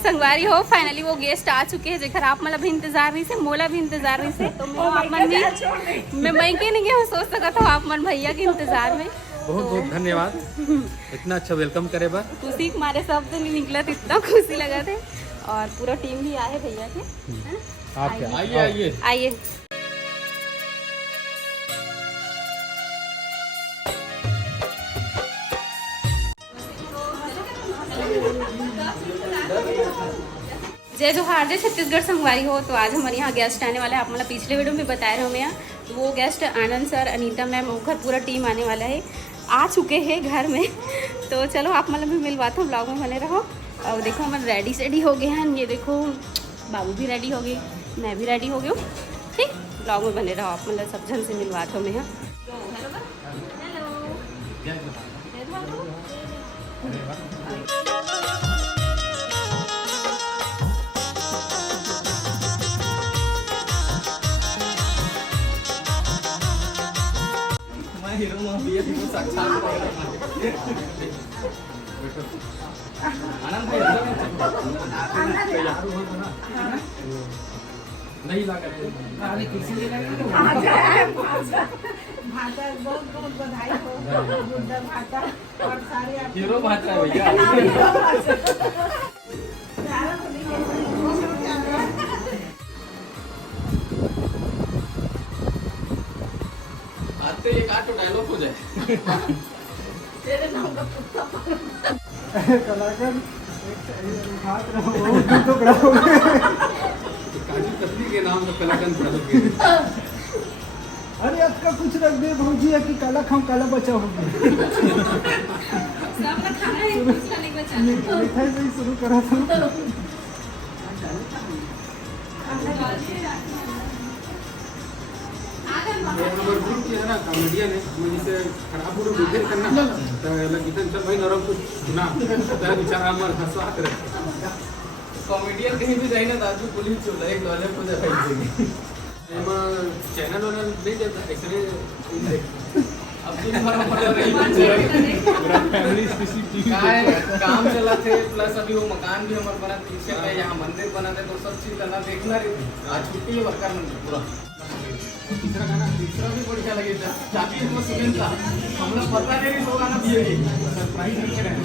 संगवारी हो फाइनली वो गेस्ट आ चुके हैं जेकर आप मतलब भी इंतजार रही से, मोला भी इंतजार रही से, तो मैं के नहीं गया सोच सका था आप मन भैया के इंतजार में। बहुत बहुत धन्यवाद इतना अच्छा वेलकम करे बा। खुशी हमारे शब्द नहीं निकला था, इतना खुशी लगा थे। और पूरा टीम भी आए भैया के। आइए आइए आइए। जय जोहार, जय छत्तीसगढ़ संगवारी हो। तो आज हमारे यहाँ गेस्ट आने वाला है, आप मतलब पिछले वीडियो में बताए रहे हमें यहाँ, तो वो गेस्ट आनंद सर, अनीता मैम, घर पूरा टीम आने वाला है, आ चुके हैं घर में। तो चलो आप मतलब भी मिलवाता हूँ, ब्लॉग में बने रहो। और देखो हम रेडी सेडी हो गए हैं, ये देखो बाबू भी रेडी हो गए, मैं भी रेडी हो गई हूँ। ठीक, ब्लॉग में बने रहो आप, मतलब सब जन से मिलवाता हूँ मैं यहाँ। नहीं लगा भाता बहुत बहुत बधाई हो, गुड्डा भाता और सारे हीरो भाता है भैया। आते एक आठ डायलॉग हो जाए। तेरे नाम का कुत्ता कलाकार हाथ रहो टुकड़ा हो काजू कतली के नाम तो कलाकंद पड़ा लोगे। अरे आज का कुछ रख दे भौजी है कि काला खाऊं काला बचा हो गया। मिठाई से ही शुरू करा था। ना कॉमेडियन है, मुझे खराब पूरा बिल्कुल करना तो लगितन चल भाई नरम कुछ सुना तो बेचारा हमर हंसवा करे। कॉमेडियन कहीं भी जाए ना दादू पुलिस चोला एक डॉलर को जाए देंगे। हम चैनल वाला नहीं देता एक्चुअली अब दिन भर पड़ रही पूरा फैमिली स्पेसिफिक काम चला थे, प्लस अभी वो मकान भी हमारे बना पीछे में, यहाँ मंदिर बना थे, तो सब चीज करना देखना रही। आज छुट्टी है वर्कर मंदिर पूरा। तीसरा गाना तीसरा भी बढ़िया लगे था, चाबी हमको सुनेन था, हम लोग पता नहीं वो गाना भी है सरप्राइज लेके रहे।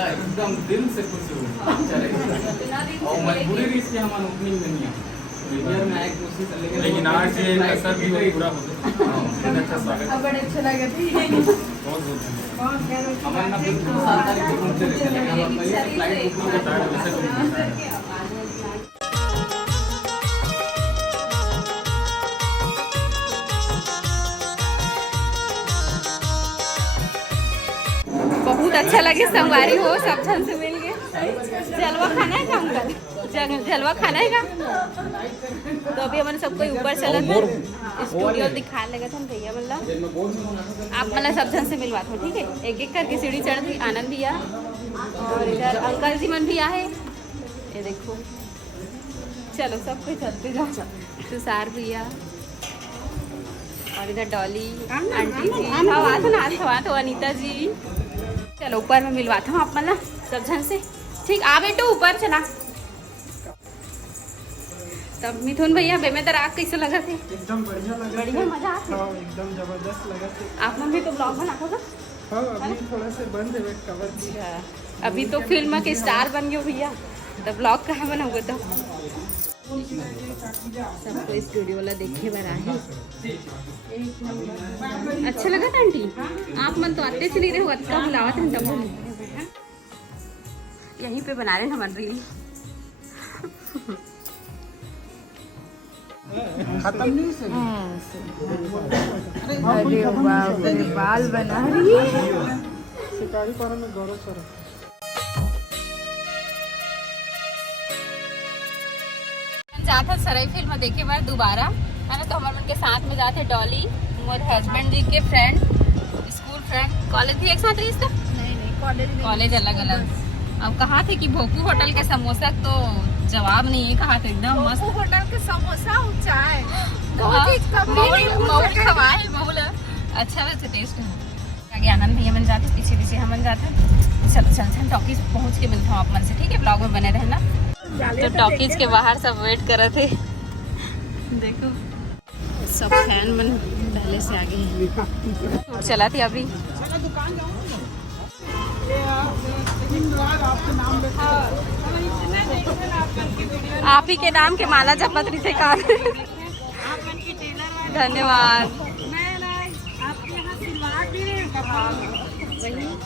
एकदम दिल से खुश हो और मजबूरी भी इसकी हमारे ओपनिंग में नहीं है, प्रीमियर में आए कोशिश लेकिन आज से असर भी पूरा हो गया। अच्छा स्वागत, बड़े अच्छे लगे थे। बहुत बहुत हमारे ना 7 तारीख को पहुंचे थे, लेकिन हम पहले फ्लाइट बुकिंग करता है वैसे बहुत अच्छा लगे, संगवारी हो सब जन से मिल गए। जलवा खाना है क्या अंकल? जलवा खाना है क्या? तो अभी हमारे सबको ऊपर चला था, स्टूडियो दिखा लगा था भैया, मतलब आप मतलब सब जन से मिलवाते हो। ठीक है, एक एक करके सीढ़ी चढ़ थी। आनंद भैया और इधर अंकल जी मन भी आए, ये देखो। चलो सब कोई चलते जाओ। तुषार भैया और इधर डॉली आंटी जी, हवा तो अनीता जी। चलो ऊपर में मिलवाता हूँ आप मतलब सब जन से। ठीक, आ बेटो ऊपर चला। तब मिथुन भैया बेमेदर आग कैसे लगा थे? एकदम बढ़िया लगा, बढ़िया मजा आते, एकदम जबरदस्त लगा थे। आप मन भी तो ब्लॉग बनाता था। हाँ अभी थोड़ा से बंद है कवर की। अच्छा, अभी तो फिल्म के स्टार बन गए भैया, तो ब्लॉग कहाँ बनाओगे तो सबको इस वीडियो वाला देखे बार आहे। अच्छा लगा था आंटी, आप मन तो आते से नहीं रहे हो, अच्छा बुलावत हैं तब यहीं पे बना रहे हैं हमारे रील। खत्म नहीं से अरे बाप रे, बाल बना रही है। शिकारी पारा में गौरव सर जाता सराय फिल्म देखे बार दोबारा है ना, तो हमारे मन के साथ में जाते डॉली, मोर हस्बैंड जी के फ्रेंड, स्कूल फ्रेंड, कॉलेज भी एक साथ रही सब। नहीं कॉलेज अलग अलग। अब कहा थे कि भोकू होटल के समोसा, तो जवाब नहीं है, कहा थे एकदम मस्त होटल के समोसा ऊंचा है। अच्छा वैसे टेस्ट है। आगे आनंद भैया बन जाते, पीछे पीछे हम बन जाते। चल चल चल टॉकीज पहुंच के मिलता हूँ आप मन से, ठीक है? ब्लॉग में बने रहना। तो टॉकीज के बाहर सब वेट कर रहे थे, देखो सब फैन मन पहले से आगे हैं। चला थी अभी आप ही के नाम के माला जपत रही थे कार। धन्यवाद।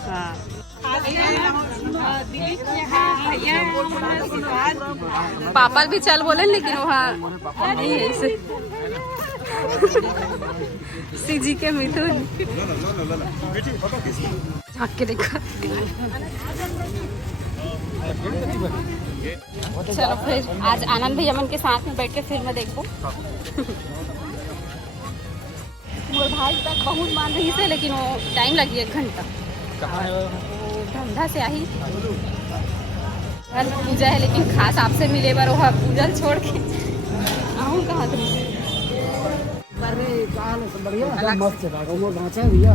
हाँ पापा भी चल बोले, लेकिन वहाँ नहीं है इसे। सीजी के मिथुन झाँक के देखो। चलो फिर आज आनंद भैया मन के साथ में बैठ के फिल्म देखो। मोर भाई तक बहुत मान रही से, लेकिन वो टाइम लगी 1 घंटा। धंधा से आई पूजा है, लेकिन खास आपसे मिले बार वहाँ पूजा छोड़ के आऊँ कहाँ तुम। मस्त है भैया।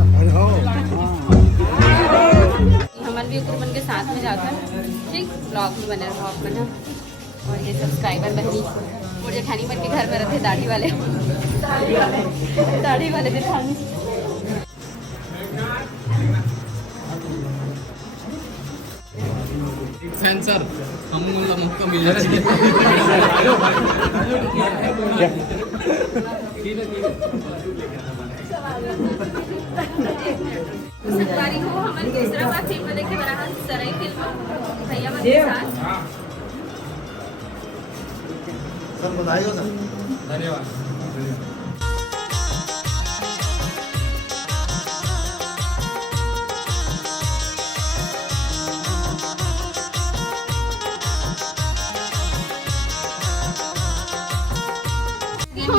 हमन भी उतरमन के साथ में जाता है, ठीक? ब्लॉग में बने रहो आप बना। और ये सब्सक्राइबर बहनी और जेठानी मन के घर में रहते दाढ़ी वाले जेठानी। फैन सर हम मौका मिल रहा सवारी हो हमन दूसरा बार फिल्म देखे बना सराय फिल्म भैया मन के साथ। सब बधाई हो सर। धन्यवाद।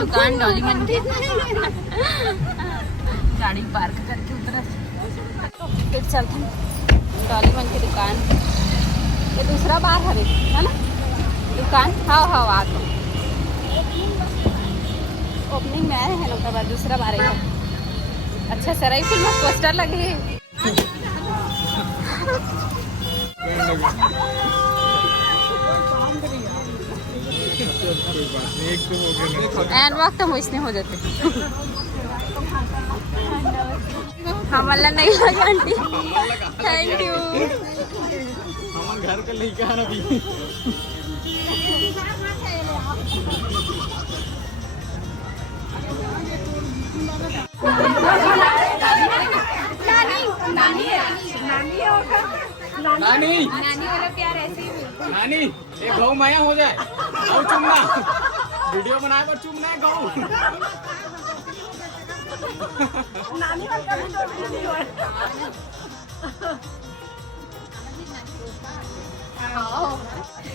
दुकान डॉली मन की गाड़ी पार्क करके उतरा, फिर चलते डॉली मन की दुकान। ये दूसरा बार है ना दुकान? हाँ हाँ आ तो ओपनिंग में आए हैं लोग का, दूसरा बार है। अच्छा सराय फिल्म में पोस्टर लगे एंड वक्त तो मुझसे हो जाते। हमला नहीं लगा आंटी, थैंक यू। हमारे घर के लेके आना भी। नानी वाला प्यार ऐसे ही नानी एक गौ माया हो जाए और चुमना, वीडियो बनाए पर चुमना है गौ।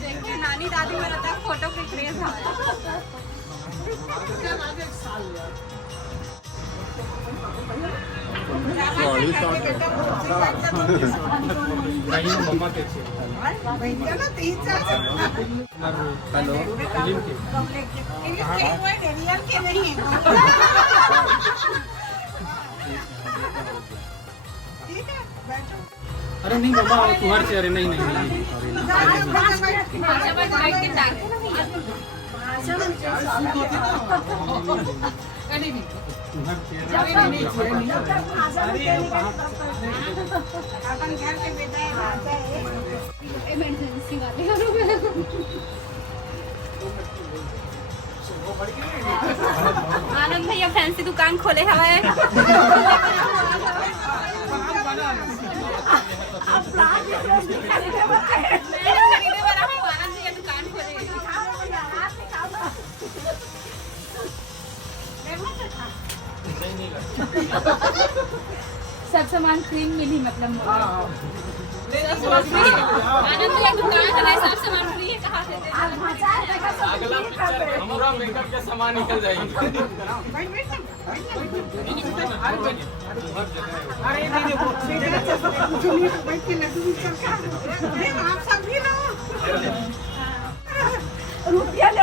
देखिए नानी दादी में रहता फोटो के क्रेज है। मम्मा के हेलो अरे नहीं मम्मा तुम्हारे चेहरे नहीं नहीं तुम्हारा चेहरा अपन घर के बेटा है राजा है। इमरजेंसी वाले आनंद भैया फैंसी दुकान खोले हवा है। सब सामान फ्री मिली मतलब सब सामान फ्री है। आनंद भैया दुकान है सब सामान फ्री है। कहाँ से अगला पिक्चर हमारा मेकअप के सामान निकल जाएंगे। अरे नहीं देखो बैठ के लड्डू भी चमका आप सब भी लो रुपया ले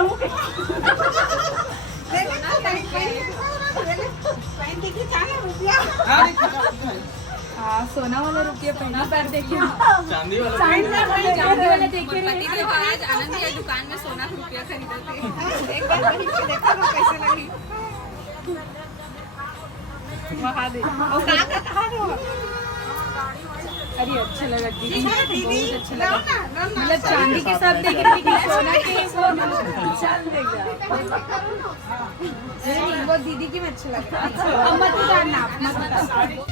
हाँ सोना वाला रुपया पहली बार देखिए। चांदी वाला चांदी वाला देखिए। आज आनंद भैया दुकान में सोना का रुपया खरीदते थे। एक बार वहीं पे देखा ना कैसे लगी वहाँ दे कहाँ हो अरे अच्छा लगा दीदी बहुत अच्छा लो लगा। ना लो ना मतलब चांदी के साथ देख रही थी सोना के वो दीदी की में अच्छा लग रहा है। अब मत उतारना आप मत उतारना।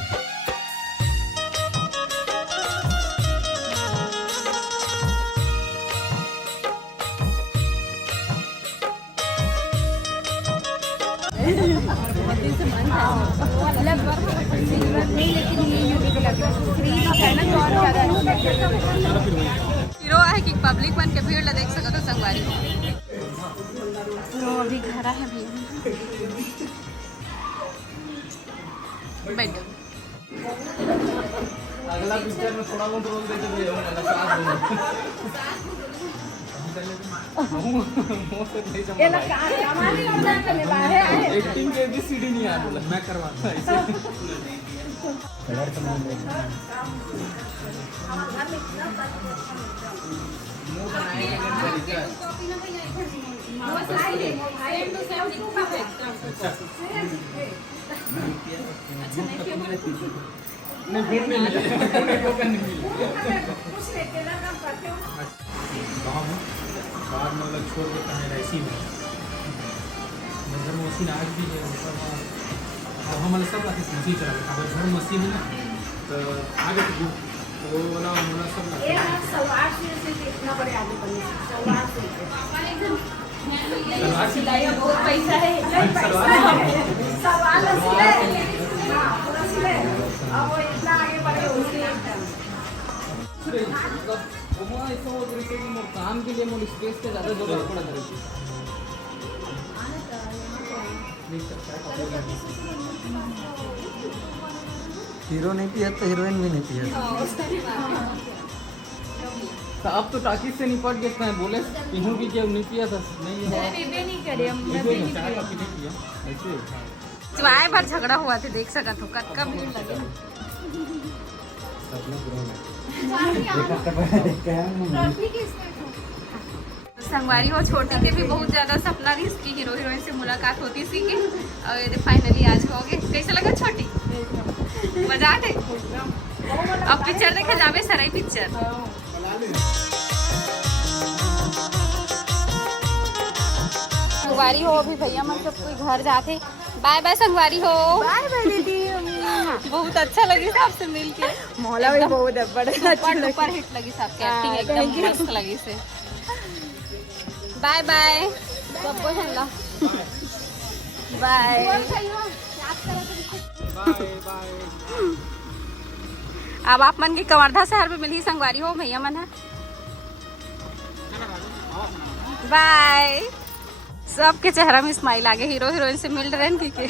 हीरो है कि पब्लिक बन के भीड़ ला देख सकते हो संगवारी तो अभी घर है भी बैठ अगला पिक्चर में थोड़ा बहुत रोल देते हुए एक्टिंग के भी सीढ़ी नहीं आ रहा मैं करवाता नहीं फूट नहीं मिले नहीं मिले गाँव में बाद में अलग छोड़ देता है ऐसी में घर में मशीन आज भी है हमारे सब लाके मशीन चला लेता है घर मशीन है ना तो आगे तो वो वाला हमारा सब बहुत पैसा है काम के लिए मोल स्पेस के ज़्यादा जरूरत पड़ा था हीरो नहीं पिया तो हीरोइन भी नहीं पिया। तो अब तो टाकिस से निपट गए थे बोले पीहूँ भी क्या नहीं पिया था नहीं नहीं करे चाय कॉफी नहीं पिया ऐसे सिवाय भर झगड़ा हुआ थे देख सकत हो कब भीड़ लगे संगवारी हो छोटी के भी बहुत ज्यादा सपना थी इसकी हीरो हीरोइन से मुलाकात होती थी कि और ये फाइनली आज हो गए। कैसा लगा छोटी मजा आते अब पिक्चर देखे जावे सराई पिक्चर संगवारी हो अभी भैया मन सब कोई घर जाते। बाय बाय संगवारी हो बाय बाय दीदी बहुत अच्छा लगी आपसे मिलके मौला भी बहुत बड़ा सुपर हिट लगी सबके एक्टिंग एकदम मस्त लगी से। बाय बाय सबको चंगा बाय अब आप मन के कवर्धा शहर में मिली संगवारी हो भैया मन है। बाय सबके चेहरा में स्माइल आ गए हीरो हीरोइन से मिल रहे हैं ठीक है।